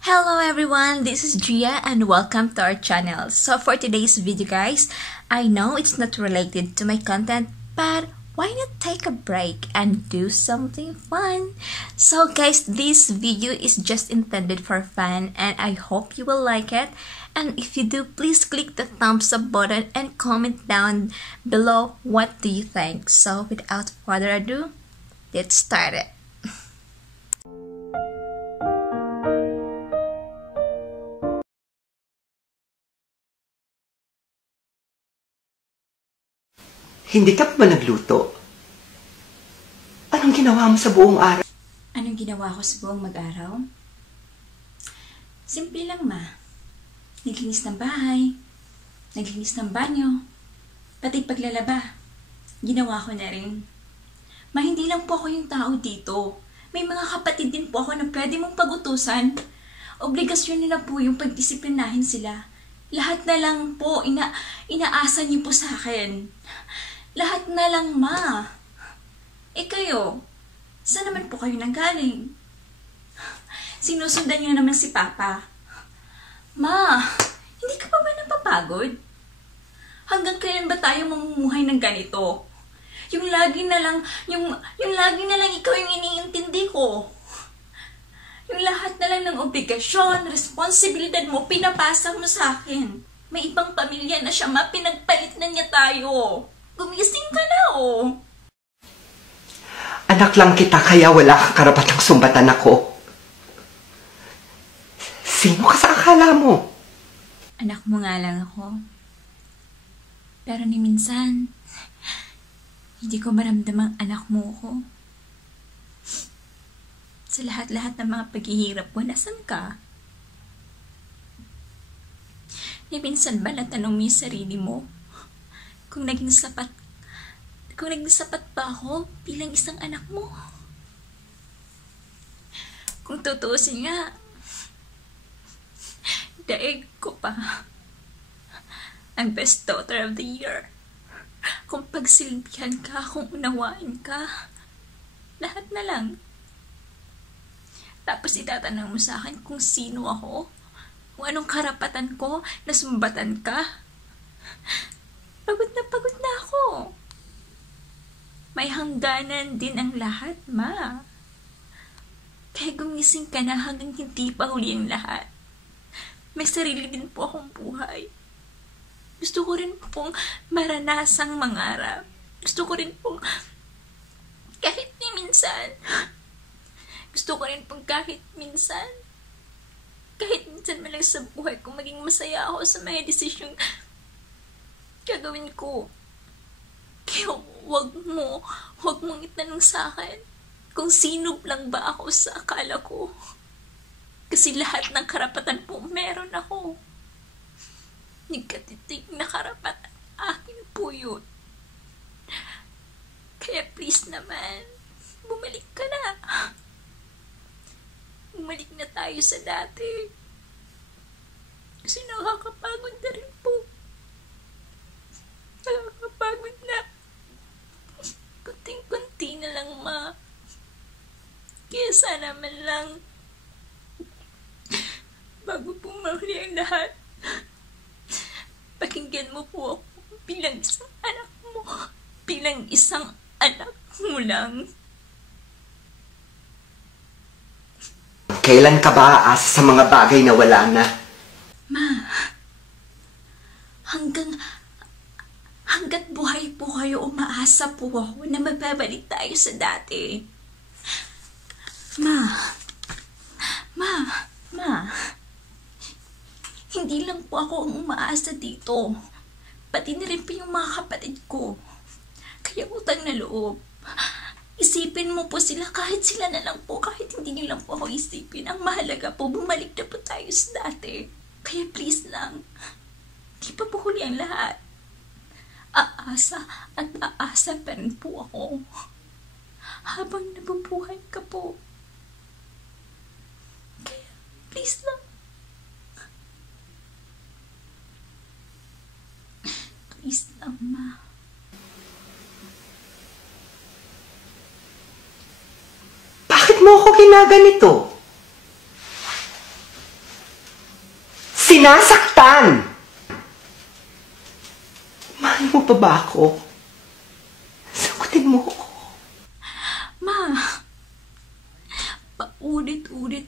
Hello everyone, this is Gia and welcome to our channel. So for today's video guys, I know it's not related to my content, but why not take a break and do something fun? So guys, this video is just intended for fun and I hope you will like it. And if you do, please click the thumbs up button and comment down below what do you think. So without further ado, let's start it. Hindi ka pa ba nagluto? Anong ginawa mo sa buong araw? Anong ginawa ko sa buong mag-araw? Simple lang ma. Naglinis ng bahay, naglinis ng banyo, pati paglalaba. Ginawa ko na rin. Ma, hindi lang po ako yung tao dito. May mga kapatid din po ako na pwede mong pagutusan. Obligasyon nila po yung pagdisiplinahin sila. Lahat na lang po, inaasa niyo po sa akin. Lahat na lang, ma. Kayo, saan naman po kayo nanggaling? Sinusundan niyo naman si Papa. Ma, hindi ka pa ba napapagod? Hanggang kailan ba tayo mamumuhay ng ganito? Yung lagi na lang ikaw yung iniintindi ko. Yung lahat na lang ng obligasyon, responsibilidad mo, pinapasa mo sa akin. May ibang pamilya na siya, ma, pinagpalit na niya tayo. Gumising ka na, oh. Anak lang kita kaya wala kang karapatang sumbatan ako. Sino ka sa akala mo? Anak mo nga lang ako. Pero ni minsan, hindi ko maramdamang anak mo ko. Sa lahat-lahat ng mga paghihirap mo, nasan ka? Ni minsan ba natanong mo yung sarili mo? Kung naging sapat pa ako bilang isang anak mo. Kung tutuusin nga, daig ko pa ang best daughter of the year. Kung pagsilbihan ka, kung unawain ka, lahat na lang. Tapos itatanong mo sa akin kung sino ako, kung anong karapatan ko na sumbatan ka. Pagod na ako. May hangganan din ang lahat, ma. Kaya gumising ka na hanggang hindi pa huli ang lahat. May sarili din po akong buhay. Gusto ko rin pong maranasang mangarap. Gusto ko rin pong kahit minsan man lang sa buhay ko maging masaya ako sa mga desisyong gagawin ko. Kaya wag mong itanong sa akin kung sino lang ba ako sa akala ko. Kasi lahat ng karapatan po meron ako. Nagkatitig na karapatan, akin po yun. Kaya please naman, bumalik ka na. Bumalik na tayo sa dati. Kasi nakakapagod na rin po. Nakakapagod na. Kunting-kunti na lang, ma. Kaya sana man lang bago po mahuli ang lahat, pakinggan mo po ako bilang isang anak mo. Bilang isang anak mo lang. Kailan ka ba aasa sa mga bagay na wala na? Ma, hanggat buhay po kayo, umaasa po ako na magbabalik tayo sa dati. Ma, hindi lang po ako ang umaasa dito. Pati na rin po yung mga kapatid ko. Kaya utang na loob. Isipin mo po sila kahit sila na lang po, kahit hindi nyo lang po ako isipin. Ang mahalaga po, bumalik na po tayo sa dati. Kaya please lang, di pa po huli ang lahat. Aasa at aasa pa rin po ako. Habang nabubuhay ka po. Kaya please lang. Please lang, ma. Bakit mo ako ginaganito? Sinasaktan! Mahal mo pa ba ako? Sagutin mo ako. Ma, paulit-ulit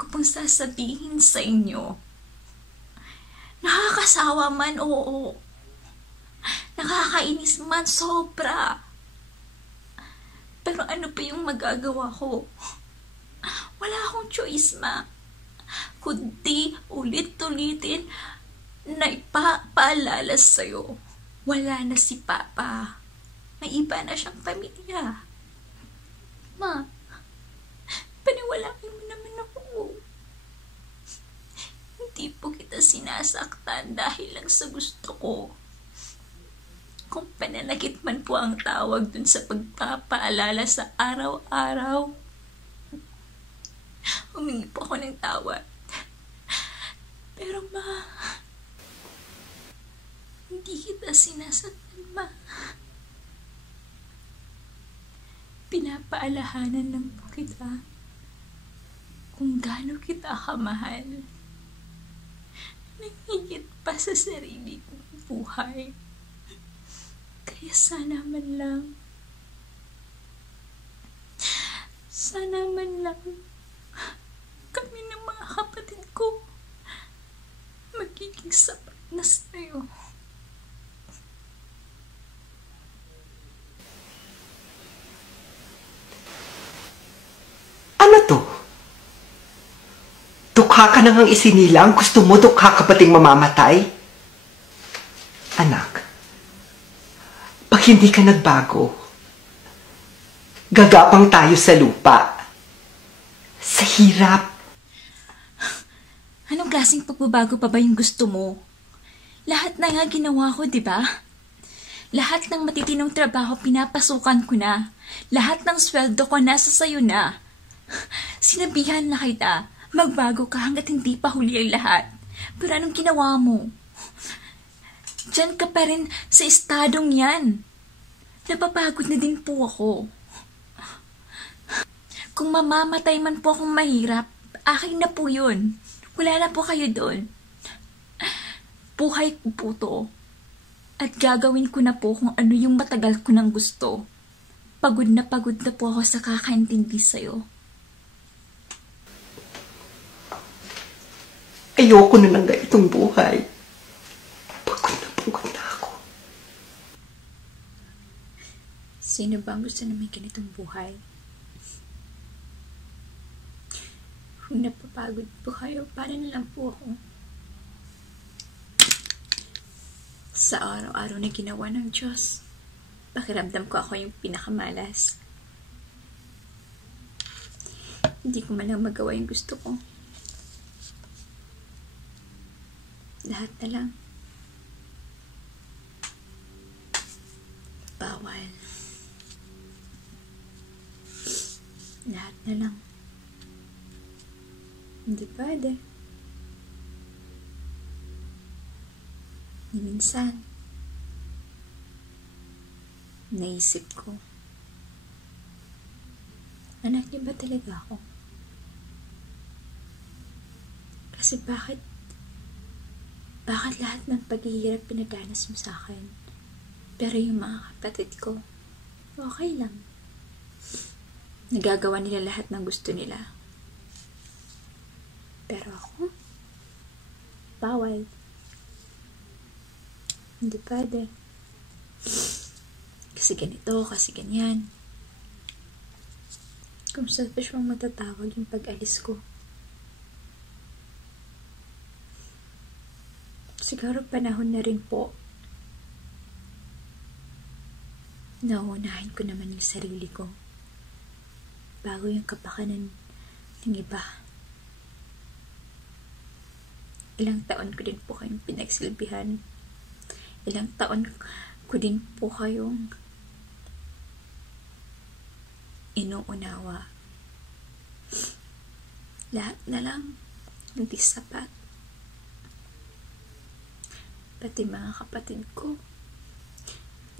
ko pang sasabihin sa inyo. Nakakasawa man, oo. Nakakainis man, sobra. Pero ano pa yung magagawa ko? Wala akong choice, ma. Kundi ulit-ulitin na ipapaalala sa'yo. Wala na si Papa. May iba na siyang pamilya. Ma, paniwalaan mo naman ako. Hindi po kita sinasaktan dahil lang sa gusto ko. Kung pananakit man po ang tawag dun sa pagpapaalala sa araw-araw, humingi po ako ng tawad. Pero ma, hindi kita sinasaktan, ma. Pinapaalahanan lang po kita kung gaano kita kamahal. Nangigit pa sa sarili kong buhay. Kaya sana man lang kami ng mga kapatid ko magiging sapat na sa'yo. Ano to? Dukha ka na ngang isinilang? Gusto mo dukha ka pating mamamatay? Anak, pag hindi ka nagbago, gagapang tayo sa lupa. Sa hirap. Anong klaseng pagbabago pa ba yung gusto mo? Lahat na nga ginawa ko, di ba? Lahat ng matitinong trabaho pinapasukan ko na. Lahat ng sweldo ko nasa sayo na. Sinabihan na kita, magbago ka hanggat hindi pa huli ang lahat. Pero anong ginawa mo? Diyan ka pa rin sa estadong yan. Napapagod na din po ako. Kung mamamatay man po akong mahirap, akin na po yun. Wala na po kayo doon. Buhay ko po to. At gagawin ko na po kung ano yung matagal ko nang gusto. Pagod na po ako sa kakaintindi sa'yo. Ayoko na lang ganitong buhay. Pagod na ako. Sino ba ang gusto na may ganitong buhay? Kung napapagod po kayo, para na lang po ako. Sa araw-araw na ginawa ng Diyos, pakiramdam ko ako yung pinakamalas. Hindi ko man lang magawa yung gusto ko. Lahat na lang. Bawal. Lahat na lang. Hindi pwede. Minsan, naisip ko, anak niyo ba talaga ako? Kasi bakit lahat ng paghihirap pinadanas mo sa akin? Pero yung mga kapatid ko, okay lang. Nagagawa nila lahat ng gusto nila. Pero ako, bawal. Hindi pwede. Kasi ganito, kasi ganyan. Kung selfish mong matatawag yung pag-alis ko. Siguro panahon na rin po. Nauunahin ko naman yung sarili ko. Bago yung kapakanan ng iba. Ilang taon ko din po kayong pinagsilbihan. Ilang taon ko din po kayong inuunawa. Lahat na lang hindi sapat. Pati mga kapatid ko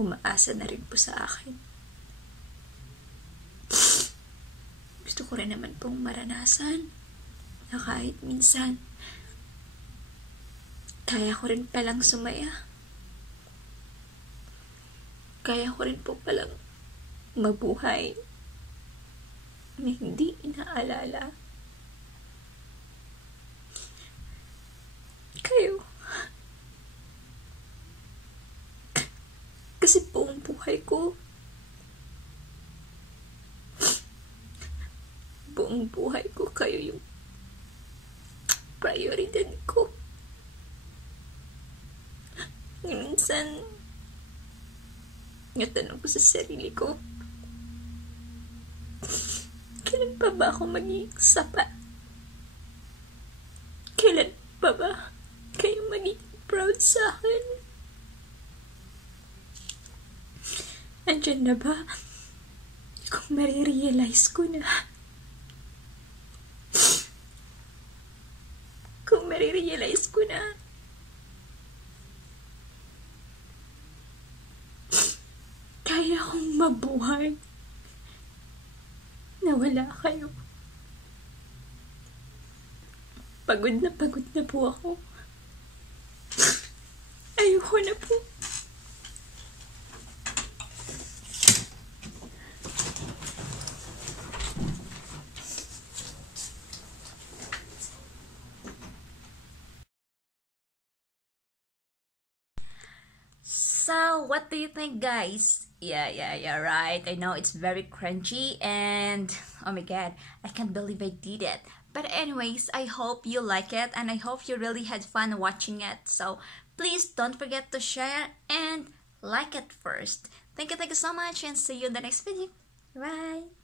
umaasa na rin po sa akin. Gusto ko rin naman pong maranasan na kahit minsan Kaya ko rin palang sumaya. Kaya ko rin po palang mabuhay na hindi inaalala kayo. Kasi buong buhay ko, kayo yung prioridad ko. Minsan, natanong ko sa sarili ko, kailan pa ba ako maging sapat? Kailan pa ba kayo maging proud sa akin? Andyan na ba? Kung marirealize ko na. Kaya akong mabuhay na wala kayo. Pagod na po ako. Ayoko na po. So, what do you think, guys? Yeah, right. I know it's very crunchy and oh my god, I can't believe I did it. But anyways, I hope you like it and I hope you really had fun watching it. So, please don't forget to share and like it first. Thank you so much and see you in the next video. Bye!